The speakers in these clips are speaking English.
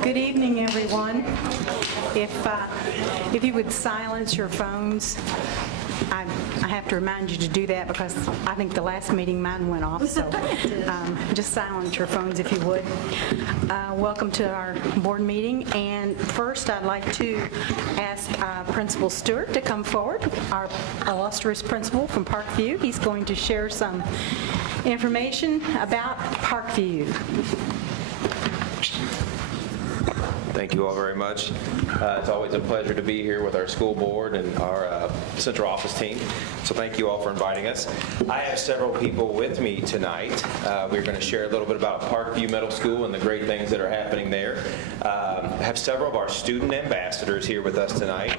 Good evening, everyone. If you would silence your phones, I have to remind you to do that because I think the last meeting mine went off, so just silence your phones if you would. Welcome to our board meeting, and first I'd like to ask Principal Stewart to come forward, our illustrious principal from Parkview. He's going to share some information about Parkview. Thank you all very much. It's always a pleasure to be here with our school board and our central office team. So thank you all for inviting us. I have several people with me tonight. We're going to share a little bit about Parkview Middle School and the great things that are happening there. I have several of our student ambassadors here with us tonight.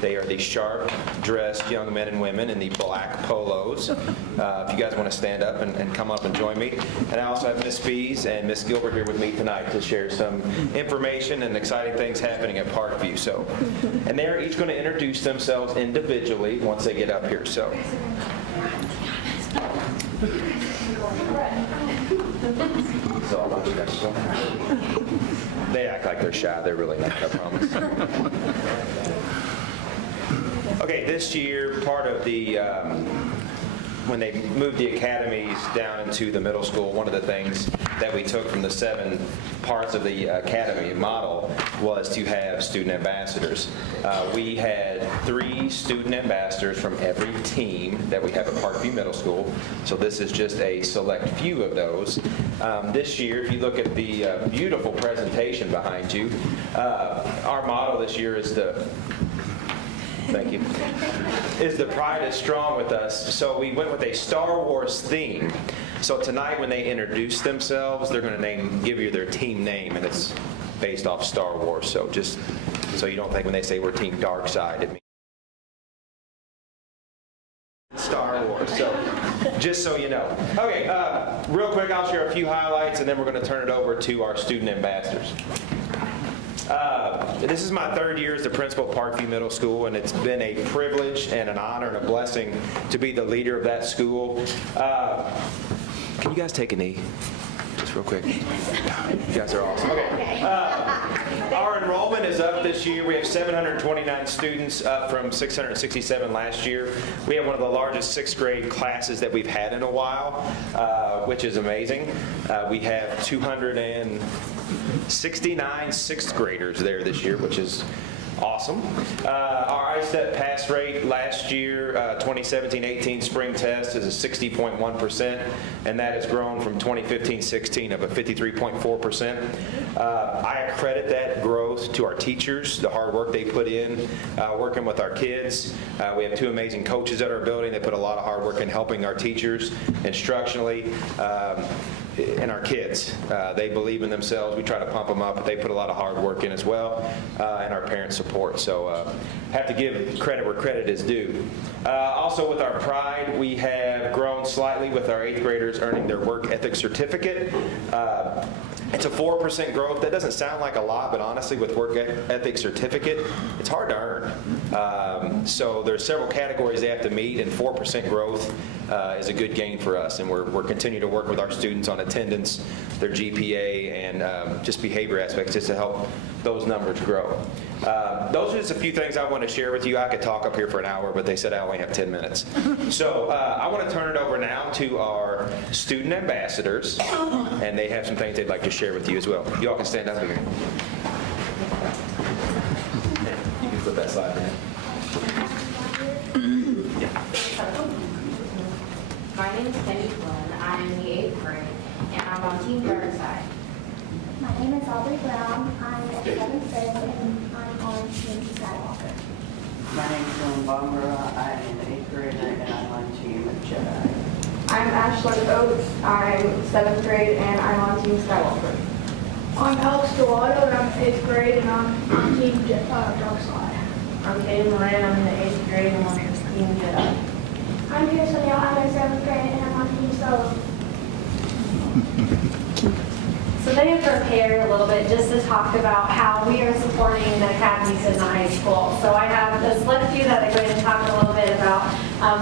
They are the sharp-dressed young men and women in the black polos. If you guys want to stand up and come up and join me. And I also have Miss Fees and Miss Gilbert here with me tonight to share some information and exciting things happening at Parkview. So, and they're each going to introduce themselves individually once they get up here. So. They act like they're shy. They're really not, I promise. Okay, this year, part of the when they moved the academies down into the middle school, one of the things that we took from the 7 parts of the academy model was to have student ambassadors. We had 3 student ambassadors from every team that we have at Parkview Middle School, so this is just a select few of those. This year, if you look at the beautiful presentation behind you, our motto this year is thank you, is the pride is strong with us. So we went with a Star Wars theme. So tonight when they introduce themselves, they're going to give you their team name, and it's based off Star Wars. So just so you don't think when they say we're Team Dark Side, it means Star Wars. So just so you know. Okay, real quick, I'll share a few highlights, and then we're going to turn it over to our student ambassadors. This is my 3rd year as the principal at Parkview Middle School, and it's been a privilege and an honor and a blessing to be the leader of that school. Can you guys take a knee? Just real quick. You guys are awesome. Okay. Our enrollment is up this year. We have 729 students, up from 667 last year. We have one of the largest 6th grade classes that we've had in a while, which is amazing. We have 269 6th graders there this year, which is awesome. Our ISTEP pass rate last year, 2017-18 spring test, is a 60.1%, and that has grown from 2015-16 of a 53.4%. I accredit that growth to our teachers, the hard work they put in working with our kids. We have 2 amazing coaches at our building. They put a lot of hard work in helping our teachers instructionally. And our kids, they believe in themselves. We try to pump them up, but they put a lot of hard work in as well, and our parents' support. So have to give credit where credit is due. Also with our pride, we have grown slightly with our 8th graders earning their work ethic certificate. It's a 4% growth. That doesn't sound like a lot, but honestly, with work ethic certificate, it's hard to earn. So there's several categories they have to meet, and 4% growth is a good gain for us. And we're continuing to work with our students on attendance, their GPA, and just behavior aspects just to help those numbers grow. Those are just a few things I want to share with you. I could talk up here for an hour, but they said I only have 10 minutes. So I want to turn it over now to our student ambassadors, and they have some things they'd like to share with you as well. You all can stand up here. You can put that slide in. My name is Penny Flynn. I'm in the 8th grade, and I'm on Team Dark Side. My name is Aubrey Brown. I'm in 7th grade, and I'm on Team Skywalker. My name is Dylan Barbara. I'm in the 8th grade, and I'm on Team Jedi. I'm Ashlyn Oates. I'm 7th grade, and I'm on Team Skywalker. I'm Alex Delotto, and I'm 8th grade, and I'm on Team Dark Side. I'm Katie Moran. I'm in the 8th grade, and I'm on Team Jedi. I'm Pearson Neal. I'm in 7th grade, and I'm on Team Solo. So they have prepared a little bit just to talk about how we are supporting the academies in the high school. So I have a select few that are going to talk a little bit about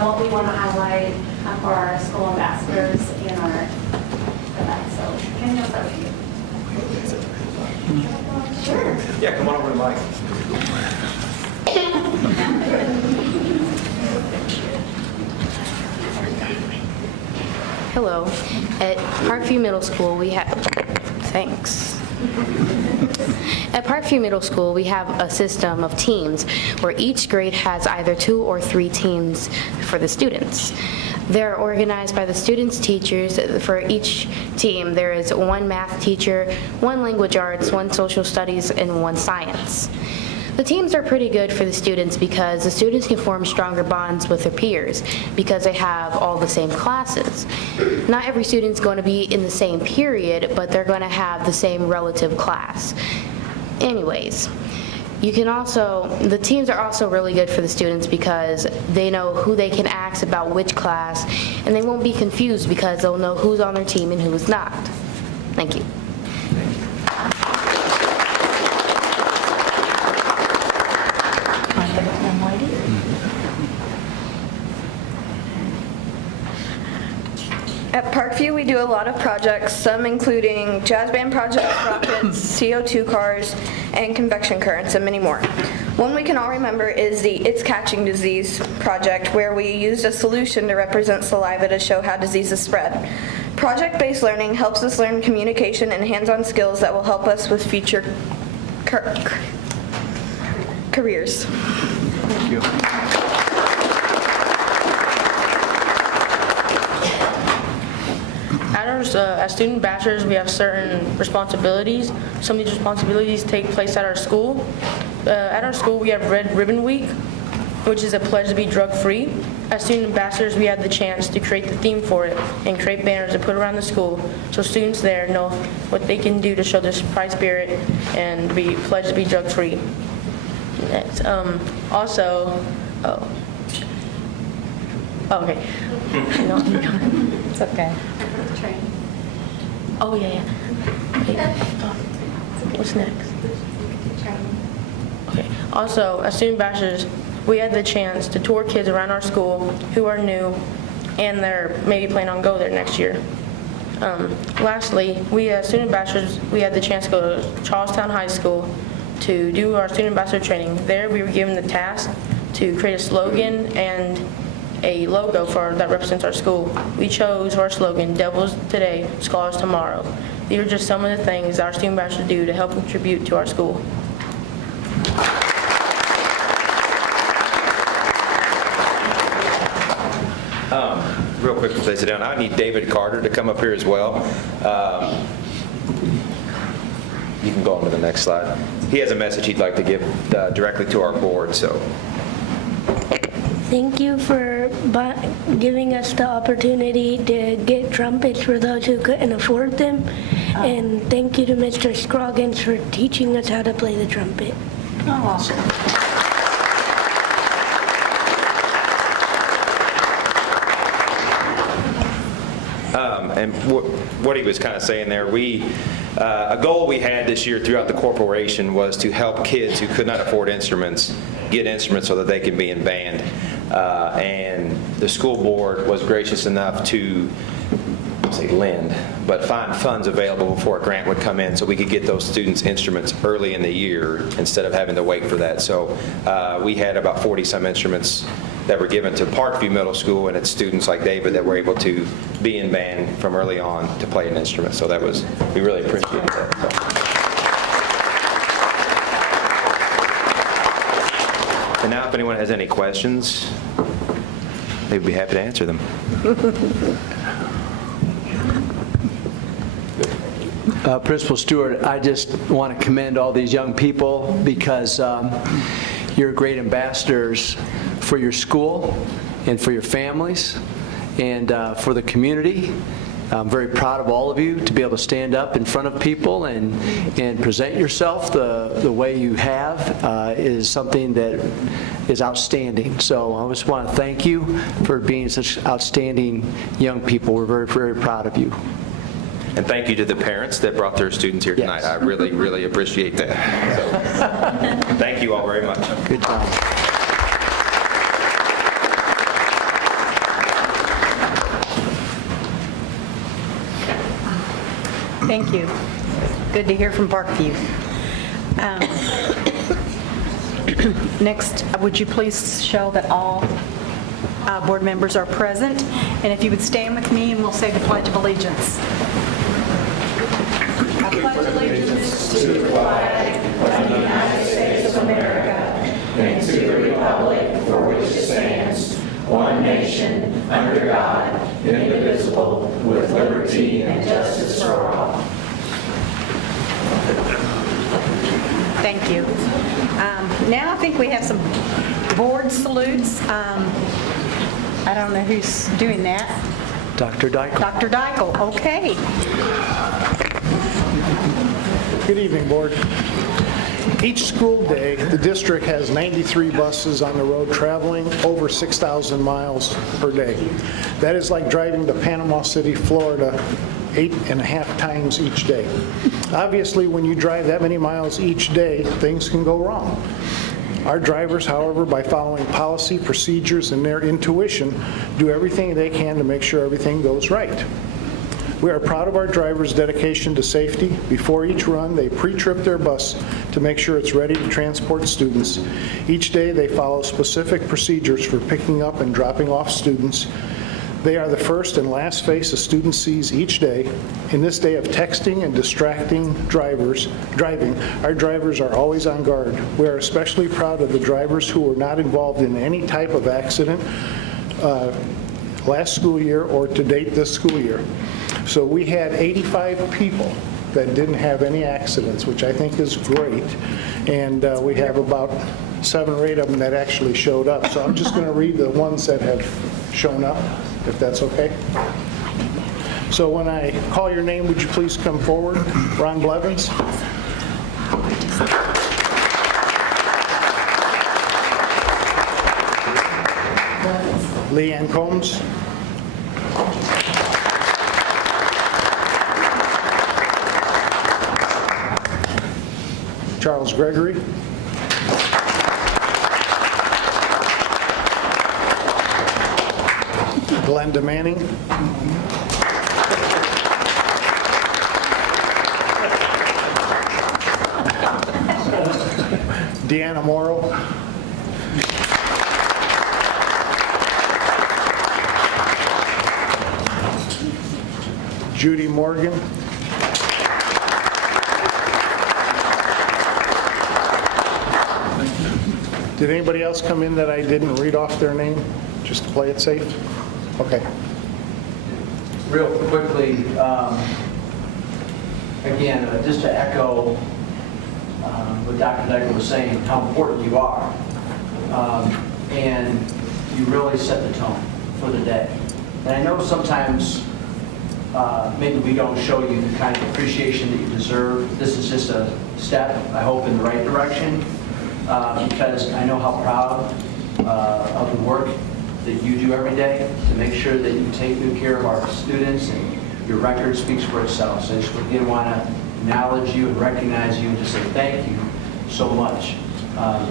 what we want to highlight for our school ambassadors in our event. So mic. Hello. At Parkview Middle School, we have, thanks. At Parkview Middle School, we have a system of teams where each grade has either 2 or 3 teams for the students. They're organized by the students' teachers. For each team, there is 1 math teacher, 1 language arts, 1 social studies, and 1 science. The teams are pretty good for the students because the students can form stronger bonds with their peers because they have all the same classes. Not every student's going to be in the same period, but they're going to have the same relative class. Anyways, the teams are also really good for the students because they know who they can ask about which class, and they won't be confused because they'll know who's on their team and who's not. Thank you. At Parkview, we do a lot of projects, some including jazz band projects, rockets, CO2 cars, and convection currents, and many more. One we can all remember is the It's Catching Disease project, where we used a solution to represent saliva to show how diseases spread. Project-based learning helps us learn communication and hands-on skills that will help us with future careers. Thank you. As student ambassadors, we have certain responsibilities. Some of these responsibilities take place at our school. At our school, we have Red Ribbon Week, which is a pledge to be drug-free. As student ambassadors, we had the chance to create the theme for it and create banners to put around the school so students there know what they can do to show their pride spirit and be pledged to be drug-free. Next, okay. No, It's okay. oh, yeah. Wait, what's next? Okay. Also, as student ambassadors, we had the chance to tour kids around our school who are new and they're maybe planning on going there next year. Lastly, we as student ambassadors, we had the chance to go to Charlestown High School to do our student ambassador training. There, we were given the task to create a slogan and a logo that represents our school. We chose our slogan, Devils Today, Scholars Tomorrow. These are just some of the things our student ambassadors do to help contribute to our school. Real quick before they sit down, I need David Carter to come up here as well. You can go on to the next slide. He has a message he'd like to give directly to our board. So, thank you for giving us the opportunity to get trumpets for those who couldn't afford them. And thank you to Mr. Scroggins for teaching us how to play the trumpet. and what he was kind of saying there, a goal we had this year throughout the corporation was to help kids who could not afford instruments get instruments so that they could be in band. And the school board was gracious enough to lend, but find funds available before a grant would come in so we could get those students instruments early in the year instead of having to wait for that. So we had about 40-some instruments that were given to Parkview Middle School, and it's students like David that were able to be in band from early on to play an instrument. So we really appreciate that. And now if anyone has any questions, they'd be happy to answer them. Principal Stewart, I just want to commend all these young people because you're great ambassadors for your school and for your families and for the community. I'm very proud of all of you to be able to stand up in front of people and present yourself the way you have is something that is outstanding. So I just want to thank you for being such outstanding young people. We're very, very proud of you. And thank you to the parents that brought their students here tonight. Yes. I really, really appreciate that. So, thank you all very much. Good job. Thank you. Good to hear from Parkview. Next, would you please show that all board members are present? And if you would stand with me, and we'll say the Pledge of Allegiance. I pledge allegiance to the flag of the United States of America and to the republic for which it stands, one nation, under God, indivisible, with liberty and justice for all. Thank you. Now I think we have some board salutes. I don't know who's doing that. Dr. Dykle. Dr. Dykle, okay. Good evening, Board. Each school day, the district has 93 buses on the road traveling over 6,000 miles per day. That is like driving to Panama City, Florida, 8.5 times each day. Obviously, when you drive that many miles each day, things can go wrong. Our drivers, however, by following policy, procedures, and their intuition, do everything they can to make sure everything goes right. We are proud of our drivers' dedication to safety. Before each run, they pre-trip their bus to make sure it's ready to transport students. Each day, they follow specific procedures for picking up and dropping off students. They are the first and last face a student sees each day. In this day of texting and distracting driving, our drivers are always on guard. We are especially proud of the drivers who were not involved in any type of accident last school year or to date this school year. So we had 85 people that didn't have any accidents, which I think is great. And we have about 7 or 8 of them that actually showed up. So I'm just going to read the ones that have shown up, if that's okay. So when I call your name, would you please come forward? Ron Blevins. Leanne Combs. Charles Gregory. Glenda Manning. Deanna Morrow. Judy Morgan. Did anybody else come in that I didn't read off their name, just to play it safe? Okay. Real quickly, again, just to echo what Dr. Dykle was saying, how important you are. And you really set the tone for the day. And I know sometimes maybe we don't show you the kind of appreciation that you deserve. This is just a step, I hope, in the right direction, because I know how proud of the work that you do every day to make sure that you take good care of our students, and your record speaks for itself. So I just again want to acknowledge you and recognize you and just say thank you so much,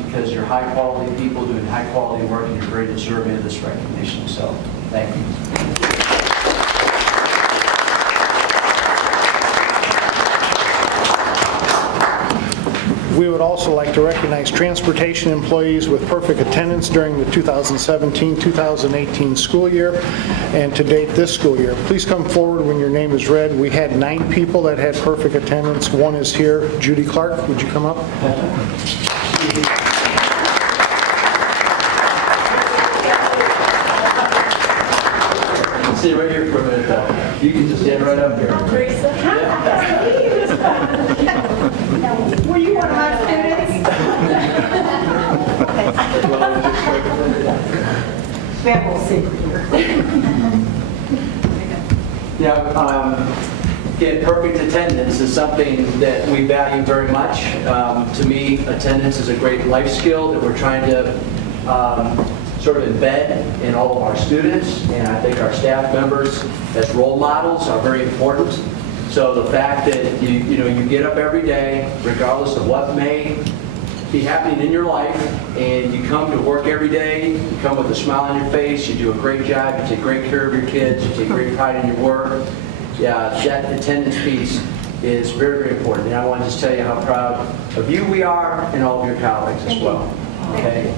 because you're high quality people doing high quality work, and you're very deserving of this recognition. So thank you. We would also like to recognize transportation employees with perfect attendance during the 2017-2018 school year and to date this school year. Please come forward when your name is read. We had 9 people that had perfect attendance. 1 is here. Judy Clark, would you come up? Stay right here for a minute, though. You can just stand right up here. Were you one of my students? That will see. Again, perfect attendance is something that we value very much. To me, attendance is a great life skill that we're trying to sort of embed in all of our students, and I think our staff members as role models are very important. So the fact that you get up every day, regardless of what may be happening in your life, and you come to work every day, you come with a smile on your face, you do a great job, you take great care of your kids, you take great pride in your work. Yeah, that attendance piece is very, very important. And I want to just tell you how proud of you we are and all of your colleagues as well. okay?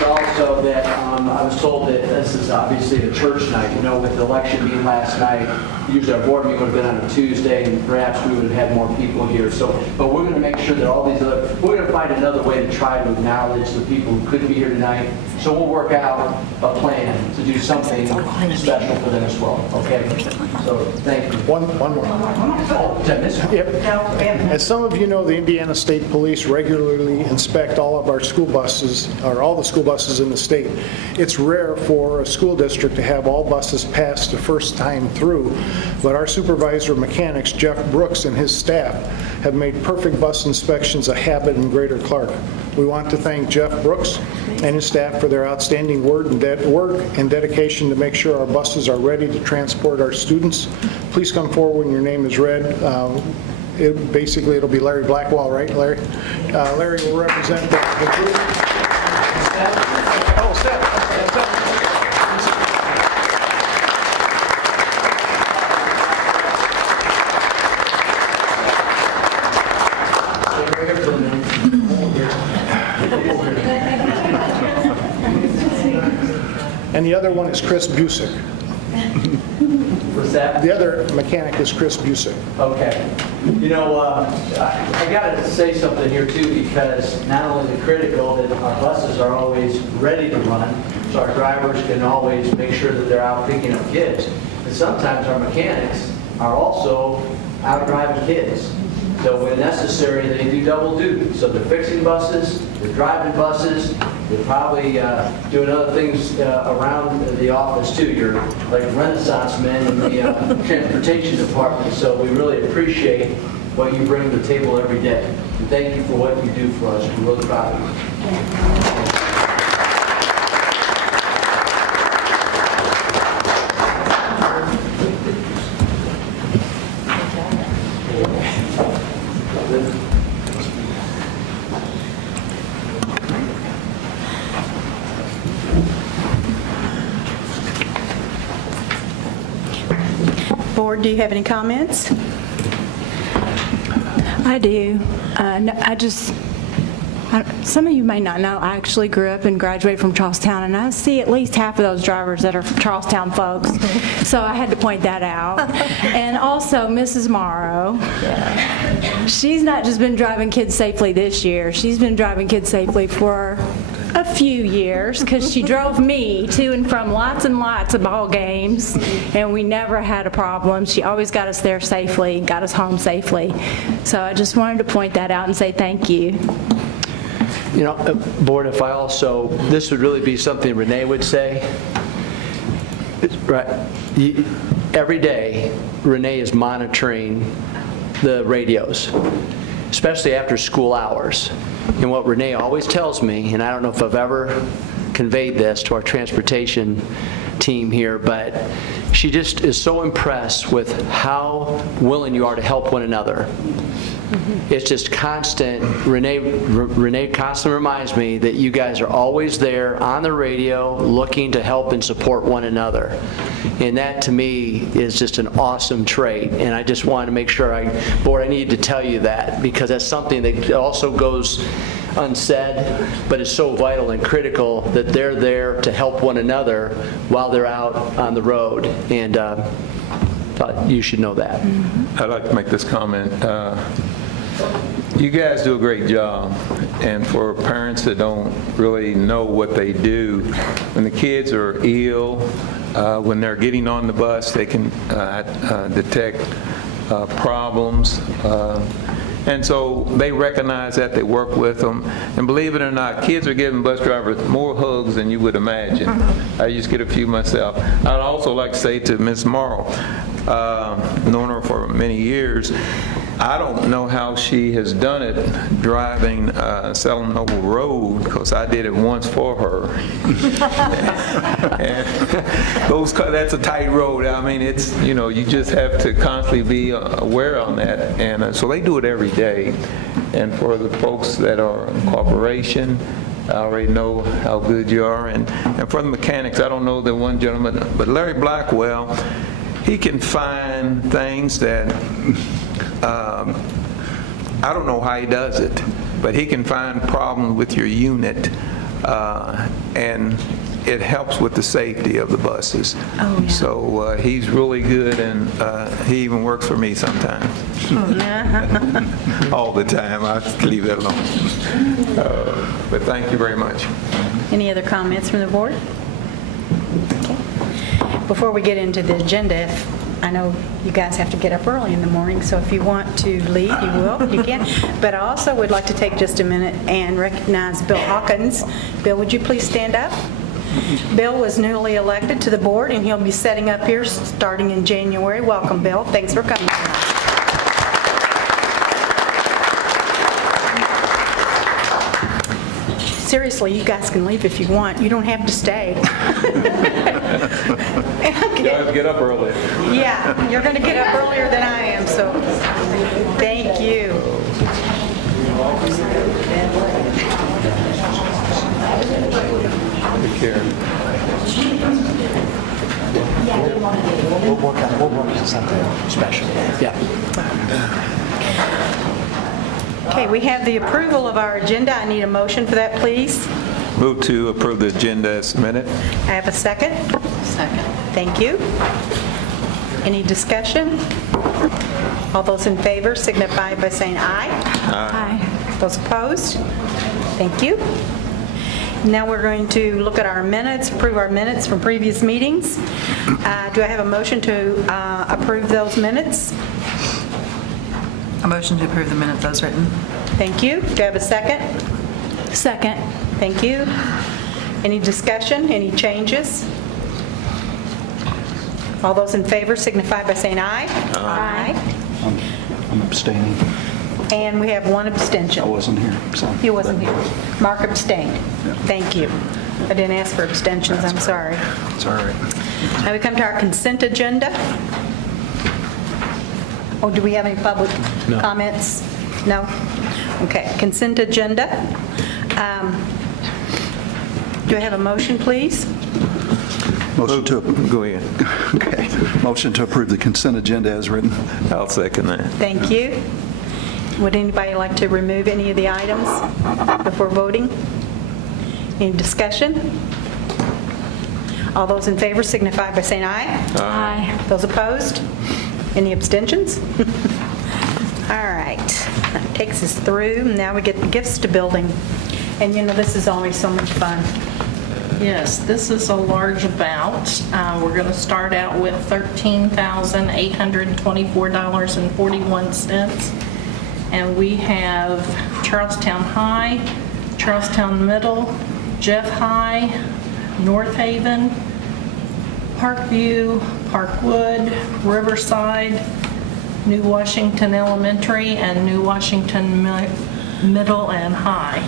Also that I was told that this is obviously a church night. You know, with the election being last night, usually our board meeting would have been on a Tuesday, and perhaps we would have had more people here. So, but we're going to make sure that all these other, we're going to find another way to try to acknowledge the people who couldn't be here tonight. So we'll work out a plan to do something special for them as well, okay? So thank you. One more. Oh, did I miss one? Yep. As some of you know, the Indiana State Police regularly inspect all of our school buses, or all the school buses in the state. It's rare for a school district to have all buses pass the first time through, but our supervisor of mechanics, Jeff Brooks, and his staff have made perfect bus inspections a habit in Greater Clark. We want to thank Jeff Brooks and his staff for their outstanding work and dedication to make sure our buses are ready to transport our students. Please come forward when your name is read. Basically, it'll be Larry Blackwell, right, Larry? Larry will represent the group. Oh, Seth. And the other one is Chris Busick. What's that? The other mechanic is Chris Busick. Okay. You know, I got to say something here too, because not only is it critical that our buses are always ready to run, so our drivers can always make sure that they're out picking up kids, but sometimes our mechanics are also out driving kids. So when necessary, they do double duty. So they're fixing buses, they're driving buses, they're probably doing other things around the office too. You're like Renaissance men in the transportation department. So we really appreciate what you bring to the table every day. And thank you for what you do for us. We're really proud of you. Board, do you have any comments? I do. Some of you may not know, I actually grew up and graduated from Charlestown, and I see at least half of those drivers that are Charlestown folks. So I had to point that out. And also, Mrs. Morrow, she's not just been driving kids safely this year. She's been driving kids safely for a few years, because she drove me to and from lots and lots of ball games, and we never had a problem. She always got us there safely, got us home safely. So I just wanted to point that out and say thank you. You know, Board, if I also, this would really be something Renee would say. Right. Every day, Renee is monitoring the radios, especially after school hours. And what Renee always tells me, and I don't know if I've ever conveyed this to our transportation team here, but she just is so impressed with how willing you are to help one another. It's just constant. Renee constantly reminds me that you guys are always there on the radio looking to help and support one another. And that to me is just an awesome trait. And I just wanted to make sure, Board, I needed to tell you that, because that's something that also goes unsaid, but it's so vital and critical that they're there to help one another while they're out on the road. And thought you should know that. I'd like to make this comment. You guys do a great job, and for parents that don't really know what they do, when the kids are ill, when they're getting on the bus, they can detect problems. And so they recognize that, they work with them. And believe it or not, kids are giving bus drivers more hugs than you would imagine. I just get a few myself. I'd also like to say to Ms. Morrow, known her for many years, I don't know how she has done it driving Salem Noble Road, because I did it once for her. And that's a tight road. I mean, it's, you know, you just have to constantly be aware on that. And so they do it every day. And for the folks that are in cooperation, I already know how good you are. And for the mechanics, I don't know the one gentleman, but Larry Blackwell, he can find things that I don't know how he does it, but he can find problems with your unit, and it helps with the safety of the buses. Oh, yeah. So he's really good, and he even works for me sometimes. All the time. I have to leave that alone. But thank you very much. Any other comments from the board? Okay. Before we get into the agenda, I know you guys have to get up early in the morning, so if you want to leave, you will, you can. But I also would like to take just a minute and recognize Bill Hawkins. Bill, would you please stand up? Bill was newly elected to the board, and he'll be setting up here starting in January. Welcome, Bill. Thanks for coming tonight. Seriously, you guys can leave if you want. You don't have to stay. You guys get up early. Yeah, you're going to get up earlier than I am, so thank you. Take care. We'll work on something special. Yeah. Okay, we have the approval of our agenda. I need a motion for that, please. Move to approve the agenda as submitted. I have a second. Second. Thank you. Any discussion? All those in favor signify by saying aye. Aye. Those opposed? Thank you. Now we're going to look at our minutes, approve our minutes from previous meetings. Do I have a motion to approve those minutes? A motion to approve the minutes as written. Thank you. Do I have a second? Second. Thank you. Any discussion, any changes? All those in favor signify by saying aye. Aye. I'm abstaining. And we have one abstention. I wasn't here, so. He wasn't here. Mark abstained. Thank you. I didn't ask for abstentions, I'm sorry. It's all right. Now we come to our consent agenda. Oh, do we have any public comments? No? Okay, consent agenda. Do I have a motion, please? Motion to, Go ahead. okay. Motion to approve the consent agenda as written. I'll second that. Thank you. Would anybody like to remove any of the items before voting? Any discussion? All those in favor signify by saying aye. Aye. Those opposed? Any abstentions? All right. That takes us through. Now we get the gifts to building. And you know, this is always so much fun. Yes, this is a large amount. We're going to start out with $13,824.41. And we have Charlestown High, Charlestown Middle, Jeff High, North Haven, Parkview, Parkwood, Riverside, New Washington Elementary, and New Washington Middle and High.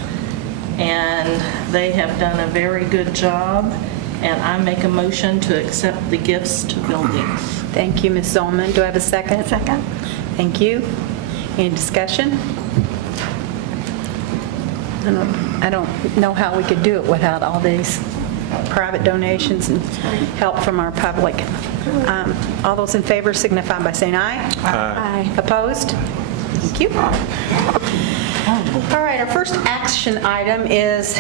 And they have done a very good job, and I make a motion to accept the gifts to buildings. Thank you, Ms. Zolman. Do I have a second? Second. Thank you. Any discussion? I don't know how we could do it without all these private donations and help from our public. All those in favor signify by saying aye. Aye. Opposed? Thank you. All right, our first action item is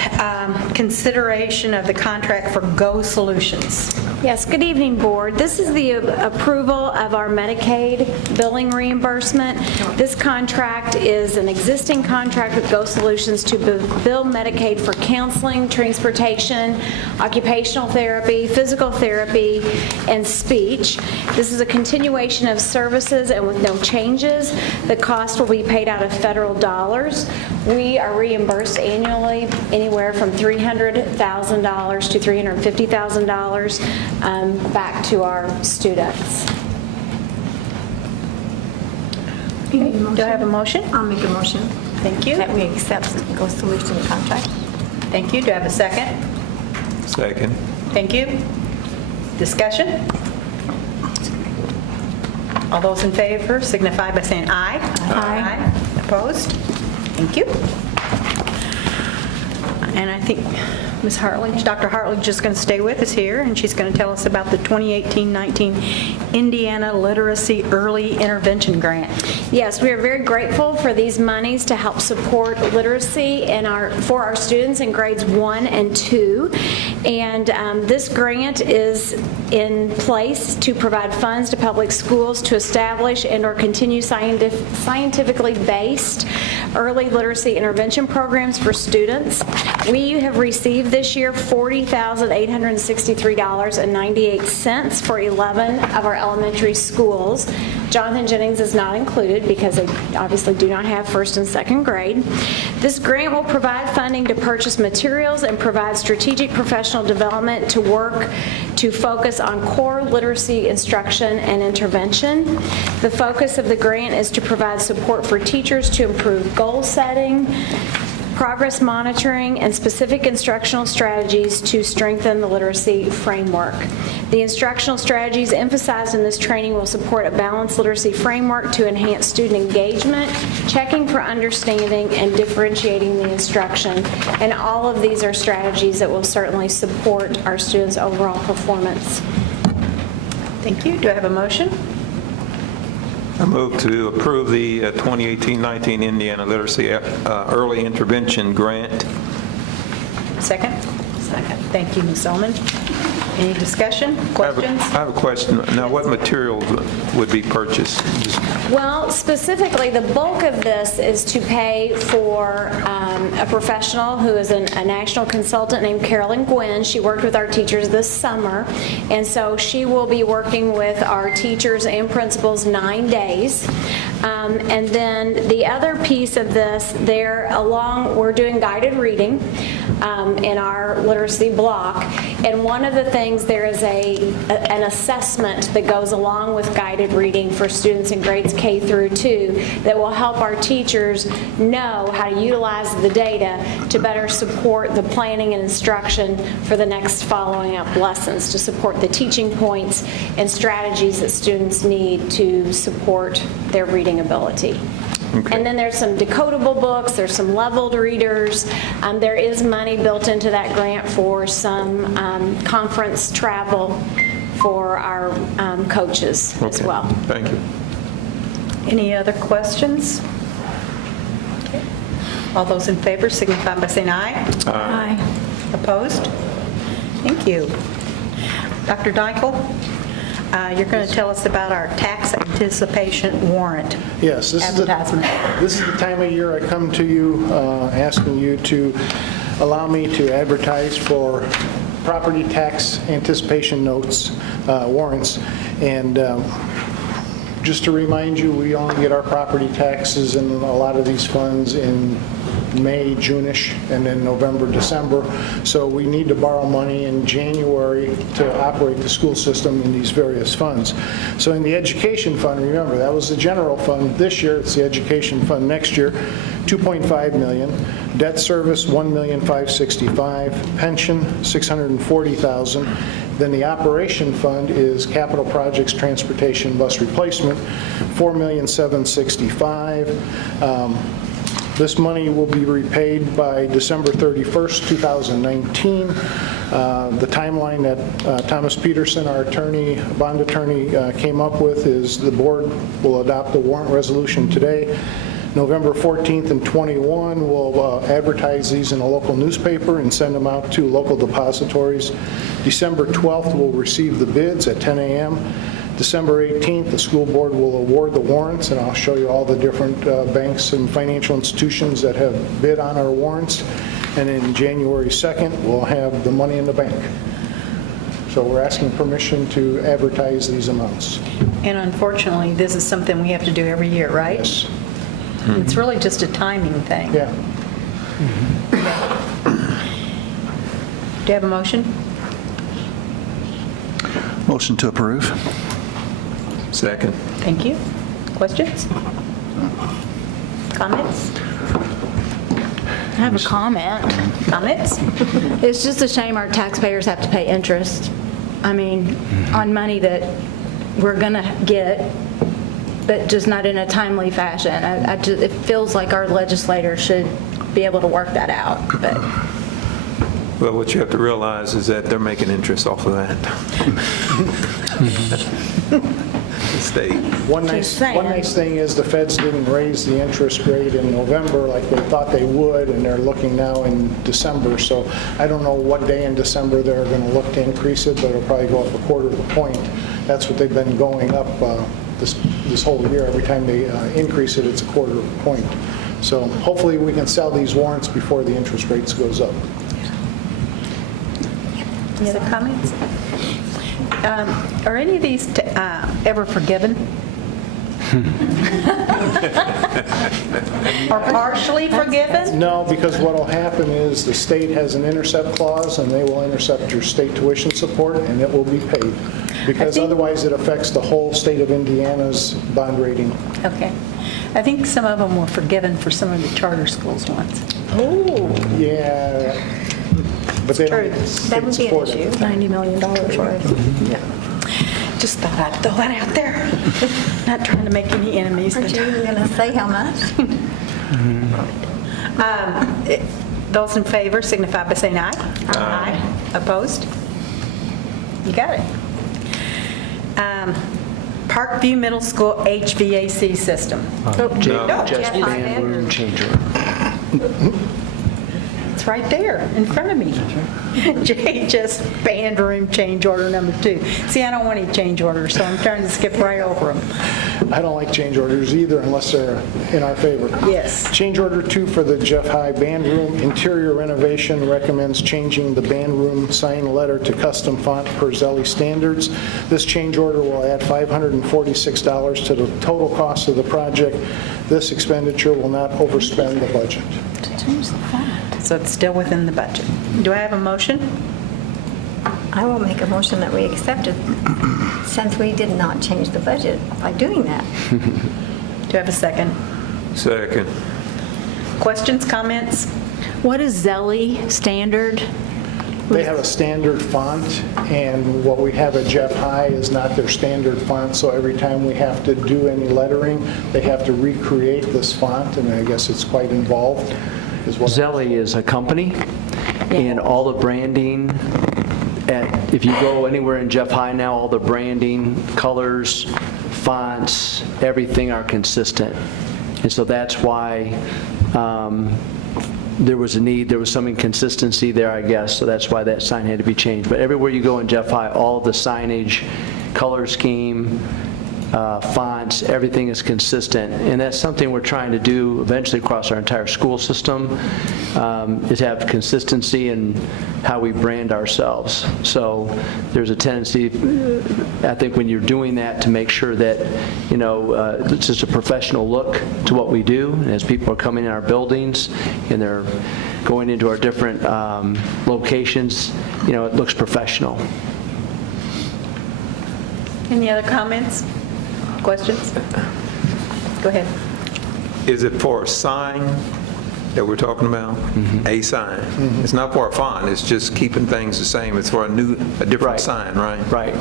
consideration of the contract for Go Solutions. Yes, good evening, Board. This is the approval of our Medicaid billing reimbursement. This contract is an existing contract with Go Solutions to bill Medicaid for counseling, transportation, occupational therapy, physical therapy, and speech. This is a continuation of services and with no changes. The cost will be paid out of federal dollars. We are reimbursed annually anywhere from $300,000 to $350,000 back to our students. Do I have a motion? I'll make a motion. Thank you. That we accept Go Solutions contract. Thank you. Do I have a second? Second. Thank you. Discussion? All those in favor signify by saying aye. Aye. Opposed? Thank you. And I think Ms. Hartledge. Dr. Hartledge is going to stay with us here, and she's going to tell us about the 2018-19 Indiana Literacy Early Intervention Grant. Yes, we are very grateful for these monies to help support literacy for our students in grades 1 and 2. And this grant is in place to provide funds to public schools to establish and or continue scientifically based early literacy intervention programs for students. We have received this year $40,863.98 for 11 of our elementary schools. Jonathan Jennings is not included because they obviously do not have first and second grade. This grant will provide funding to purchase materials and provide strategic professional development to work to focus on core literacy instruction and intervention. The focus of the grant is to provide support for teachers to improve goal setting, progress monitoring, and specific instructional strategies to strengthen the literacy framework. The instructional strategies emphasized in this training will support a balanced literacy framework to enhance student engagement, checking for understanding, and differentiating the instruction. And all of these are strategies that will certainly support our students' overall performance. Thank you. Do I have a motion? I move to approve the 2018-19 Indiana Literacy Early Intervention Grant. Second? Second. Thank you, Ms. Ullman. Any discussion, questions? I have a question. Now, what materials would be purchased? Well, specifically, the bulk of this is to pay for a professional who is a national consultant named Carolyn Gwynn. She worked with our teachers this summer, and so she will be working with our teachers and principals 9 days. And then the other piece of this, we're doing guided reading in our literacy block, and one of the things, there is an assessment that goes along with guided reading for students in grades K through 2 that will help our teachers know how to utilize the data to better support the planning and instruction for the next following up lessons, to support the teaching points and strategies that students need to support their reading ability. Okay. And then there's some decodable books, there's some leveled readers. There is money built into that grant for some conference travel for our coaches as well. Thank you. Any other questions? Okay. All those in favor signify by saying aye. Aye. Opposed? Thank you. Dr. Deichel? You're going to tell us about our tax anticipation warrant. Yes, this is the time of year I come to you asking you to allow me to advertise for property tax anticipation notes, warrants. And just to remind you, we only get our property taxes and a lot of these funds in May, June-ish, and then November, December. So we need to borrow money in January to operate the school system in these various funds. So in the education fund, remember, that was the general fund. This year, it's the education fund. Next year, $2.5 million. Debt service, $1,565,000. Pension, $640,000. Then the operation fund is capital projects, transportation, bus replacement, $4,765,000. This money will be repaid by December 31st, 2019. The timeline that Thomas Peterson, our bond attorney, came up with is the board will adopt the warrant resolution today. November 14th and 21, we'll advertise these in a local newspaper and send them out to local depositories. December 12th, we'll receive the bids at 10 a.m. December 18th, the school board will award the warrants, and I'll show you all the different banks and financial institutions that have bid on our warrants. And then January 2nd, we'll have the money in the bank. So we're asking permission to advertise these amounts. And unfortunately, this is something we have to do every year, right? Yes. Mm-hmm. It's really just a timing thing. Yeah. Do you have a motion? Motion to approve. Second. Thank you. Questions? Comments? I have a comment. Comments? It's just a shame our taxpayers have to pay interest, on money that we're going to get, but just not in a timely fashion. It feels like our legislators should be able to work that out, but Well, what you have to realize is that they're making interest off of that. The state. One nice thing is the feds didn't raise the interest rate in November like they thought they would, and they're looking now in December. So I don't know what day in December they're going to look to increase it, but it'll probably go up 1/4 point. That's what they've been going up this whole year. Every time they increase it, it's 1/4 point. So hopefully we can sell these warrants before the interest rates goes up. Any other comments? Are any of these ever forgiven? Or partially forgiven? No, because what will happen is the state has an intercept clause, and they will intercept your state tuition support, and it will be paid. Because otherwise it affects the whole state of Indiana's bond rating. Okay. I think some of them were forgiven for some of the charter schools once. Oh. Yeah. But they don't That would be an issue. $90 million worth. Yeah. Just thought I'd throw that out there. Not trying to make any enemies. Aren't you even going to say how much? Those in favor signify by saying aye. Aye. Opposed? You got it. Parkview Middle School HVAC system. Just band room change order. It's right there in front of me. JHS band room change order number 2. See, I don't want any change orders, so I'm trying to skip right over them. I don't like change orders either unless they're in our favor. Yes. Change order 2 for the Jeff High Band Room interior renovation recommends changing the band room sign letter to custom font per Zelli standards. This change order will add $546 to the total cost of the project. This expenditure will not overspend the budget. So it's still within the budget. Do I have a motion? I will make a motion that we accept it, since we did not change the budget by doing that. Do I have a second? Second. Questions, comments? What is Zelli standard? They have a standard font, and what we have at Jeff High is not their standard font, so every time we have to do any lettering, they have to recreate this font, and I guess it's quite involved. Zelli is a company, and all the branding, if you go anywhere in Jeff High now, all the branding, colors, fonts, everything are consistent. And so that's why there was a need, there was some inconsistency there, I guess, so that's why that sign had to be changed. But everywhere you go in Jeff High, all of the signage, color scheme, fonts, everything is consistent. And that's something we're trying to do eventually across our entire school system, is have consistency in how we brand ourselves. So there's a tendency, I think, when you're doing that, to make sure that, it's just a professional look to what we do. And as people are coming in our buildings and they're going into our different locations, it looks professional. Any other comments? Questions? Go ahead. Is it for a sign that we're talking about? A sign. It's not for a font, it's just keeping things the same. It's for a different sign, right? Right.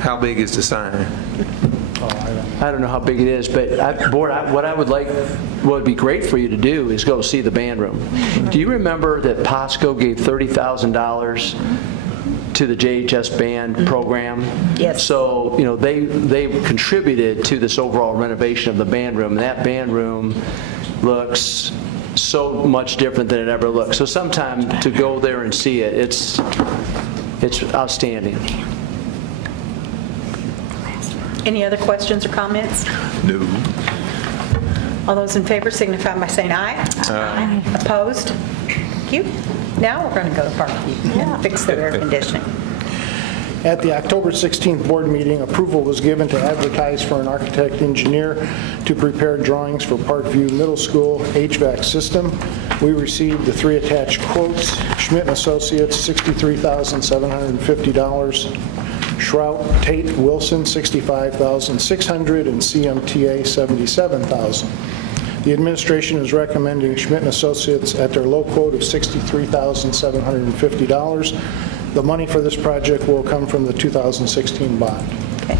How big is the sign? I don't know how big it is, but what I would like, what would be great for you to do is go see the band room. Do you remember that POSCO gave $30,000 to the JHS band program? Yes. So, they contributed to this overall renovation of the band room. And that band room looks so much different than it ever looked. So sometime to go there and see it, it's outstanding. Any other questions or comments? No. All those in favor signify by saying aye. Aye. Opposed? Thank you. Now we're going to go to Parkview and fix their air conditioning. At the October 16th board meeting, approval was given to advertise for an architect-engineer to prepare drawings for Parkview Middle School HVAC system. We received the 3 attached quotes. Schmidt & Associates, $63,750. Shrout Tate Wilson, $65,600, and CMTA, $77,000. The administration is recommending Schmidt & Associates at their low quote of $63,750. The money for this project will come from the 2016 bond. Okay.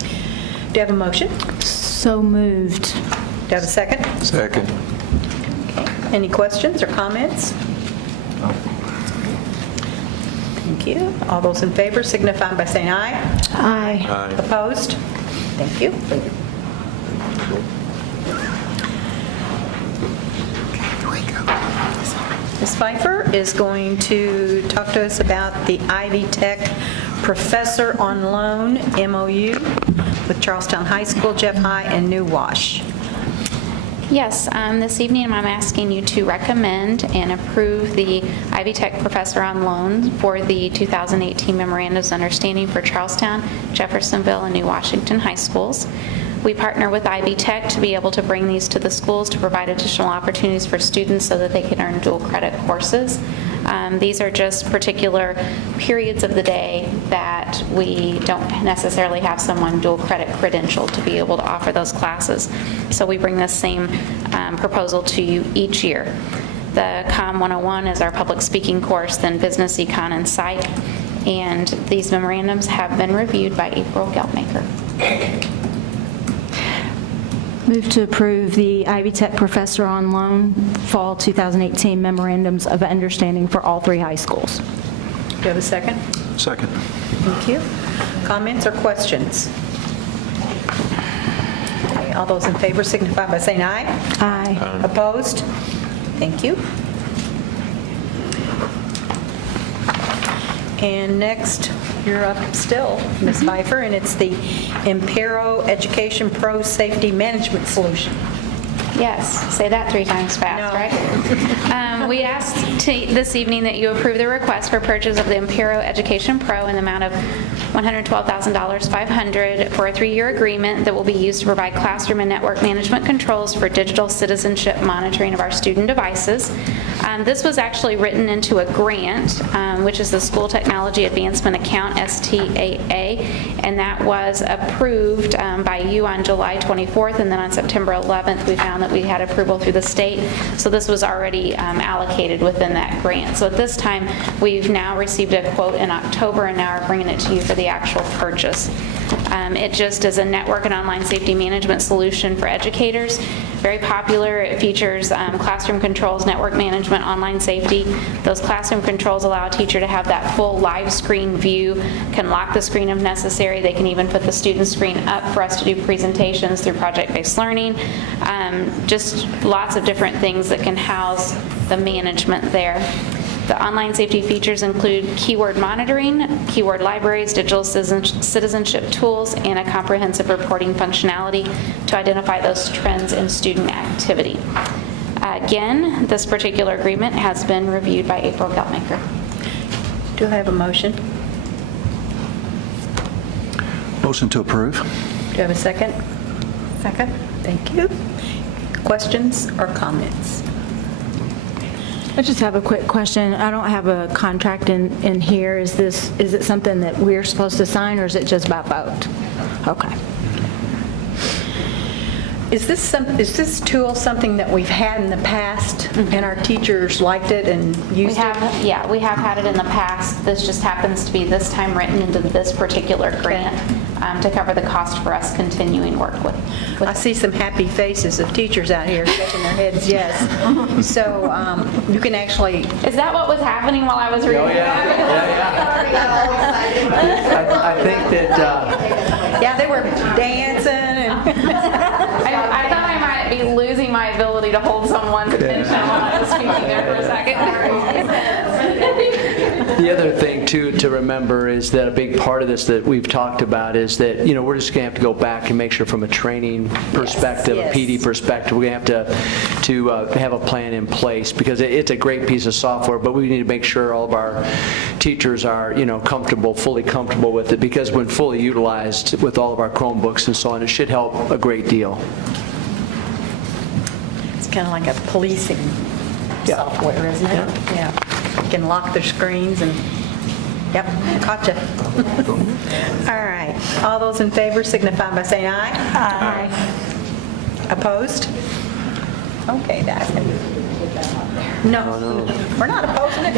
Do you have a motion? So moved. Do you have a second? Second. Any questions or comments? Thank you. All those in favor signify by saying aye. Aye. Opposed? Thank you. Ms. Pfeiffer is going to talk to us about the Ivy Tech Professor on Loan MOU with Charlestown High School, Jeff High, and New Wash. Yes, this evening I'm asking you to recommend and approve the Ivy Tech Professor on Loan for the 2018 Memorandums of Understanding for Charlestown, Jeffersonville, and New Washington High Schools. We partner with Ivy Tech to be able to bring these to the schools to provide additional opportunities for students so that they can earn dual credit courses. These are just particular periods of the day that we don't necessarily have someone dual credit credentialed to be able to offer those classes. So we bring this same proposal to you each year. The COM 101 is our public speaking course, then Business Econ and Psych, and these memorandums have been reviewed by April Geldmaker. Move to approve the Ivy Tech Professor on Loan Fall 2018 Memorandums of Understanding for all 3 high schools. Do you have a second? Second. Thank you. Comments or questions? Okay, all those in favor signify by saying aye. Aye. Opposed? Thank you. And next, you're up still, Ms. Pfeiffer, and it's the Impero Education Pro Safety Management Solution. Yes, say that 3 times fast, right? We asked this evening that you approve the request for purchase of the Impero Education Pro in the amount of $112,500 for a 3-year agreement that will be used to provide classroom and network management controls for digital citizenship monitoring of our student devices. This was actually written into a grant, which is the School Technology Advancement Account, STAA, and that was approved by you on July 24th, and then on September 11th, we found that we had approval through the state, so this was already allocated within that grant. So at this time, we've now received a quote in October, and now are bringing it to you for the actual purchase. It just is a network and online safety management solution for educators. Very popular. It features classroom controls, network management, online safety. Those classroom controls allow a teacher to have that full live screen view, can lock the screen if necessary. They can even put the student screen up for us to do presentations through project-based learning. Just lots of different things that can house the management there. The online safety features include keyword monitoring, keyword libraries, digital citizenship tools, and a comprehensive reporting functionality to identify those trends in student activity. Again, this particular agreement has been reviewed by April Geldmaker. Do I have a motion? Motion to approve. Do you have a second? Second. Thank you. Questions or comments? I just have a quick question. I don't have a contract in here. Is it something that we're supposed to sign, or is it just by vote? Okay. Is this tool something that we've had in the past, and our teachers liked it and used it? Yeah, we have had it in the past. This just happens to be this time written into this particular grant to cover the cost for us continuing work with. I see some happy faces of teachers out here shaking their heads, yes. So you can actually... Is that what was happening while I was reading? Oh, yeah. I think that... Yeah, they were dancing and... I thought I might be losing my ability to hold someone's attention while I was speaking there for a second. The other thing, too, to remember is that a big part of this that we've talked about is that, we're just going to have to go back and make sure from a training perspective, Yes. a PD perspective, we're going to have to have a plan in place, because it's a great piece of software, but we need to make sure all of our teachers are, fully comfortable with it, because when fully utilized with all of our Chromebooks and so on, it should help a great deal. It's kind of like a policing software, isn't it? Yeah. You can lock their screens and, yep, gotcha. All right. All those in favor signify by saying aye. Aye. Opposed? Okay, that's it. No, we're not opposing it.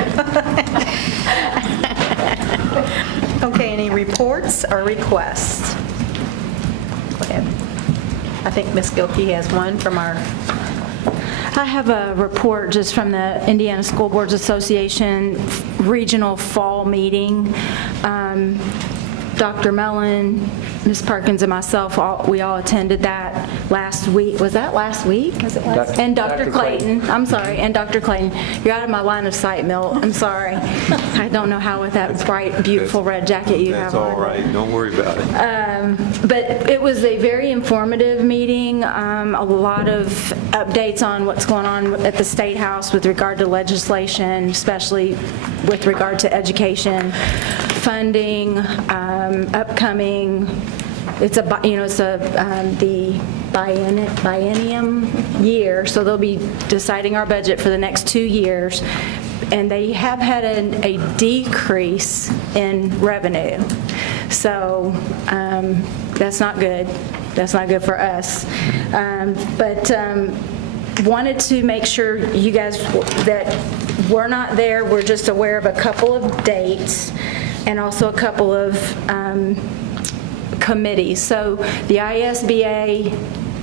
Okay, any reports or requests? Go ahead. I think Ms. Gilkey has one from our... I have a report just from the Indiana School Boards Association Regional Fall Meeting. Dr. Mellon, Ms. Perkins, and myself, we all attended that last week. Was that last week? Was it last? And Dr. Clayton. I'm sorry, and Dr. Clayton. You're out of my line of sight, Milt. I'm sorry. I don't know how with that bright, beautiful red jacket you have on. That's all right. Don't worry about it. But it was a very informative meeting, a lot of updates on what's going on at the State House with regard to legislation, especially with regard to education, funding, upcoming, it's the biennium year, so they'll be deciding our budget for the next 2 years, and they have had a decrease in revenue. So that's not good. That's not good for us. But wanted to make sure you guys that we're not there. We're just aware of a couple of dates and also a couple of committees. So the ISBA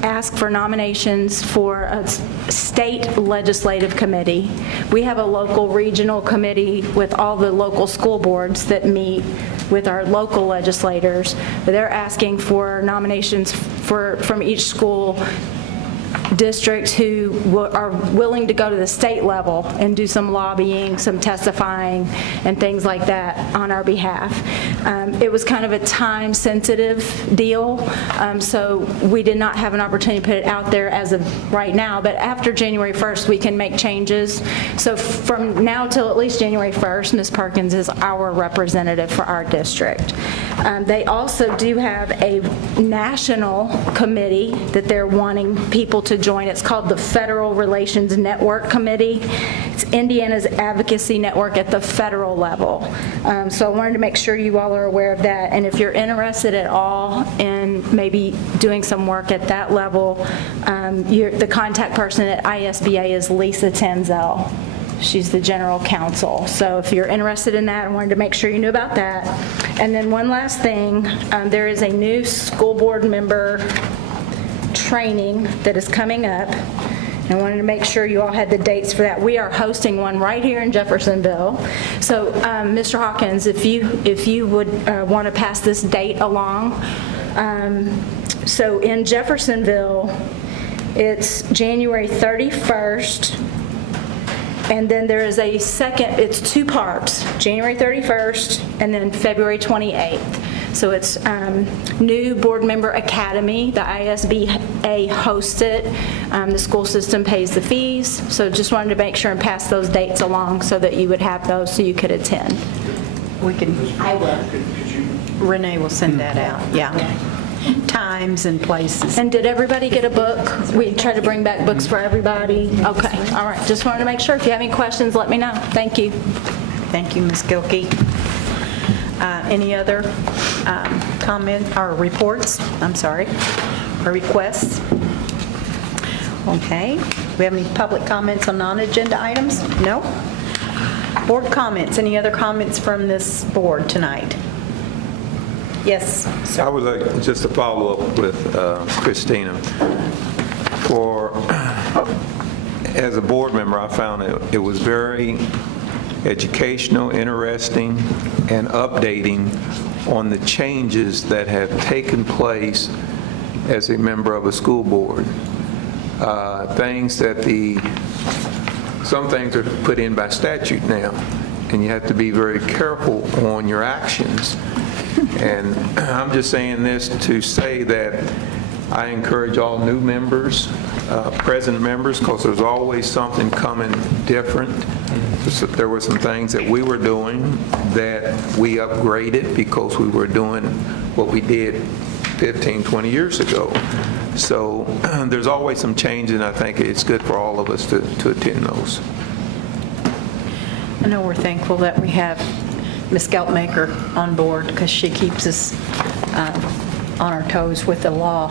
asked for nominations for a state legislative committee. We have a local regional committee with all the local school boards that meet with our local legislators. They're asking for nominations from each school districts who are willing to go to the state level and do some lobbying, some testifying, and things like that on our behalf. It was kind of a time-sensitive deal, so we did not have an opportunity to put it out there as of right now, but after January 1st, we can make changes. So from now till at least January 1st, Ms. Perkins is our representative for our district. They also do have a national committee that they're wanting people to join. It's called the Federal Relations Network Committee. It's Indiana's advocacy network at the federal level. So I wanted to make sure you all are aware of that. And if you're interested at all in maybe doing some work at that level, the contact person at ISBA is Lisa Tenzel. She's the general counsel. So if you're interested in that, I wanted to make sure you knew about that. And then one last thing, there is a new school board member training that is coming up. I wanted to make sure you all had the dates for that. We are hosting one right here in Jeffersonville. So, Mr. Hawkins, if you would want to pass this date along. So in Jeffersonville, it's January 31st, and then there is a second, it's 2 parts, January 31st and then February 28th. So it's new board member academy. The ISBA hosts it. The school system pays the fees. So just wanted to make sure and pass those dates along so that you would have those so you could attend. We can, I will. Renee will send that out, yeah. Times and places. And did everybody get a book? We try to bring back books for everybody. Okay, all right. Just wanted to make sure. If you have any questions, let me know. Thank you. Thank you, Ms. Gilkey. Any other comment or reports? I'm sorry, or requests? Okay. Do we have any public comments on non-agenda items? No? Board comments. Any other comments from this board tonight? Yes, sir. I would like just to follow up with Christina. As a board member, I found it was very educational, interesting, and updating on the changes that have taken place as a member of a school board. Some things are put in by statute now, and you have to be very careful on your actions. And I'm just saying this to say that I encourage all new members, present members, because there's always something coming different. So there were some things that we were doing that we upgraded because we were doing what we did 15, 20 years ago. So there's always some change, and I think it's good for all of us to attend those. I know we're thankful that we have Ms. Geltmaker on board because she keeps us on our toes with the law.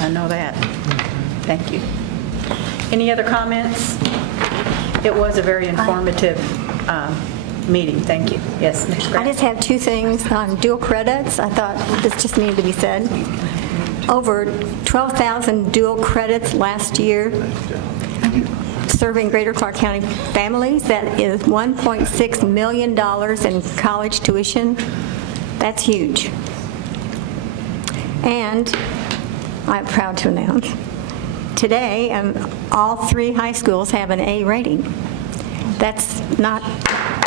I know that. Thank you. Any other comments? It was a very informative meeting. Thank you. Yes, Ms. Grant. I just have 2 things on dual credits. I thought this just needed to be said. Over 12,000 dual credits last year. serving Greater Clark County families. That is $1.6 million in college tuition. That's huge. And I'm proud to announce, today, all 3 high schools have an A rating. That's not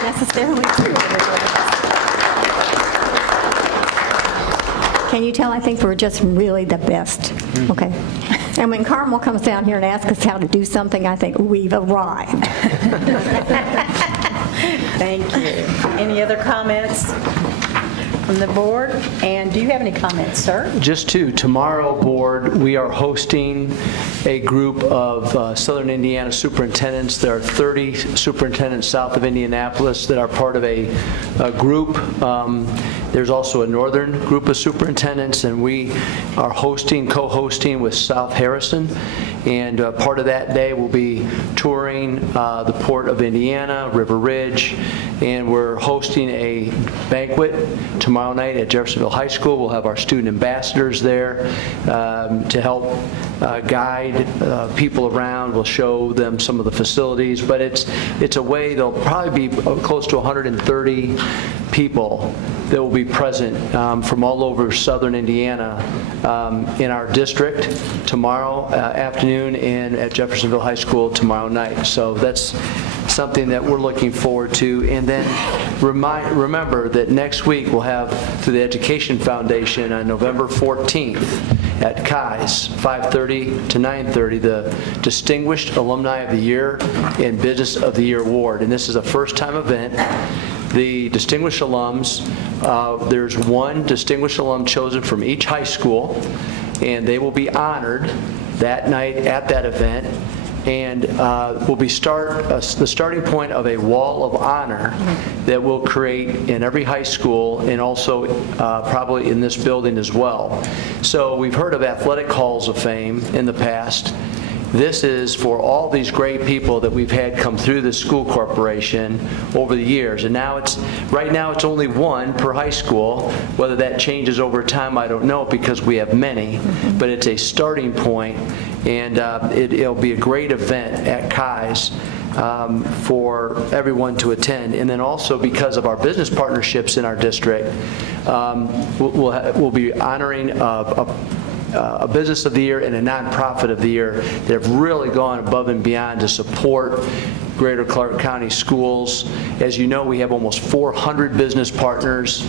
necessarily true everywhere. Can you tell I think we're just really the best? Okay. And when Carmel comes down here and asks us how to do something, I think we've arrived. Thank you. Any other comments from the board? And do you have any comments, sir? Just tomorrow, board, we are hosting a group of Southern Indiana superintendents. There are 30 superintendents south of Indianapolis that are part of a group. There's also a northern group of superintendents, and we are co-hosting with South Harrison. And part of that day will be touring the Port of Indiana, River Ridge, and we're hosting a banquet tomorrow night at Jeffersonville High School. We'll have our student ambassadors there to help guide people around. We'll show them some of the facilities, but it's a way there'll probably be close to 130 people that will be present from all over southern Indiana in our district tomorrow afternoon and at Jeffersonville High School tomorrow night. So that's something that we're looking forward to. And then remember that next week we'll have, through the Education Foundation, on November 14th at KAI's, 5:30 to 9:30, the Distinguished Alumni of the Year and Business of the Year Award. And this is a first-time event. The distinguished alums, there's one distinguished alum chosen from each high school, and they will be honored that night at that event, and will be the starting point of a wall of honor that we'll create in every high school and also probably in this building as well. So we've heard of athletic halls of fame in the past. This is for all these great people that we've had come through the school corporation over the years. And right now it's only one per high school. Whether that changes over time, I don't know, because we have many. But it's a starting point, and it'll be a great event at KAI's for everyone to attend. And then also, because of our business partnerships in our district, we'll be honoring a Business of the Year and a Nonprofit of the Year that have really gone above and beyond to support Greater Clark County schools. As you know, we have almost 400 business partners.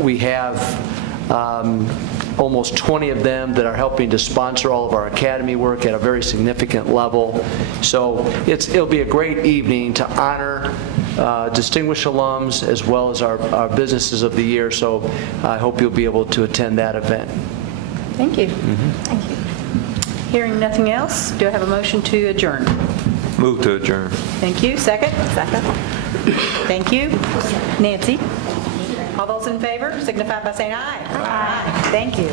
We have almost 20 of them that are helping to sponsor all of our academy work at a very significant level. So it'll be a great evening to honor distinguished alums as well as our Businesses of the Year. So I hope you'll be able to attend that event. Thank you. Thank you. Hearing nothing else, do I have a motion to adjourn? Move to adjourn. Thank you. Second? Second. Thank you. Nancy? All those in favor signify by saying aye. Aye. Thank you.